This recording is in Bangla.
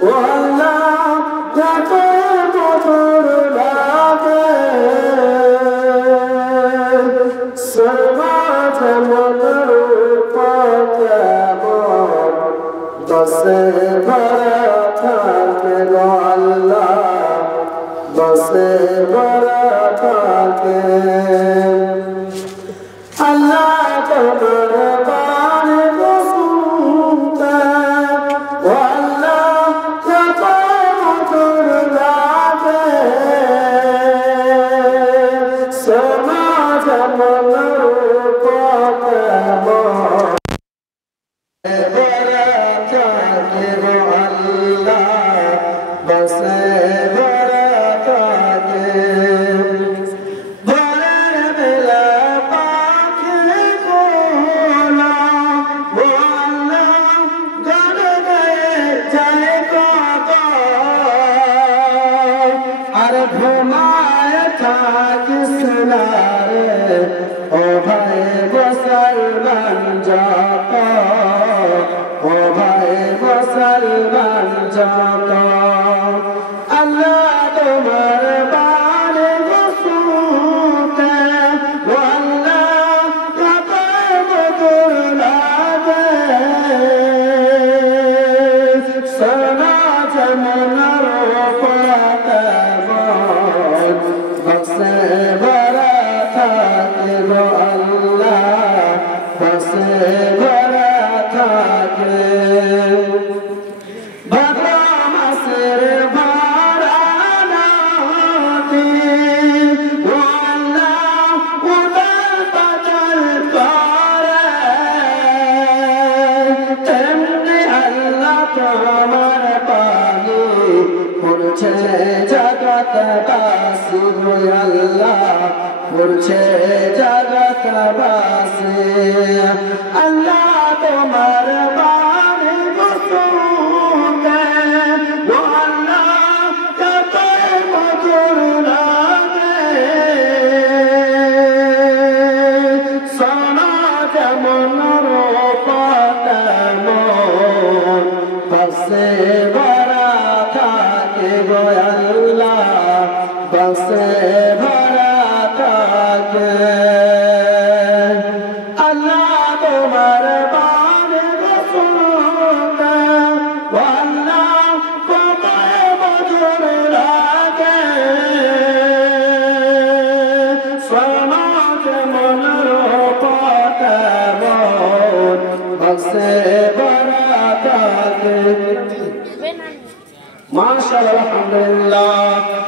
আল্লাহ কত মধুর লাগে সমাজ মধুর কেমন বসে ভরা থাকে গো আল্লাহ বসে ভরা থাকে আল্লাহ তোমার বাণী শুনতে ও আল্লাহ কত মধুর লাগে সমাজ মধুর কেমন ভরা থাকে গো আল্লাহ বসে ভরা থাকে ভোরের বেলা পাখি গোলা ও আল্লাহ গান গায়ে যায় কত আর ঘুমায় থাকিস না রে ও ভাই মুসলমান যত ও ভাই মুসলমান যত আল্লাহ তোমার বাণী শুনতে ও আল্লাহ কত মধুর লাগে সমাজ মনের কেমন বসে ভরা থাকে গো আল্লাহ বসে ভরা থাকে ভাদ্র মাসের ভরা নদী ও আল্লাহ উদল পাতল করে তেমনি আল্লাহ তোমার পানি পড়ছে জগৎবাসী গো আল্লাহ পড়ছে জগৎবাসী আল্লাহ তোমার বাণী শুনতে ও আল্লাহ কত মধুর লাগে সমাজ মনোর কেমন বসে ভরা থাকে গো আল্লাহ বসে ভরা থাকে আল্লাহ তোমার বাণী শুনতে ও আল্লাহ কত মধুর লাগে সমাজ মনের কেমন বসে ভরা থাকে মাশাআল্লাহ আলহামদুলিল্লাহ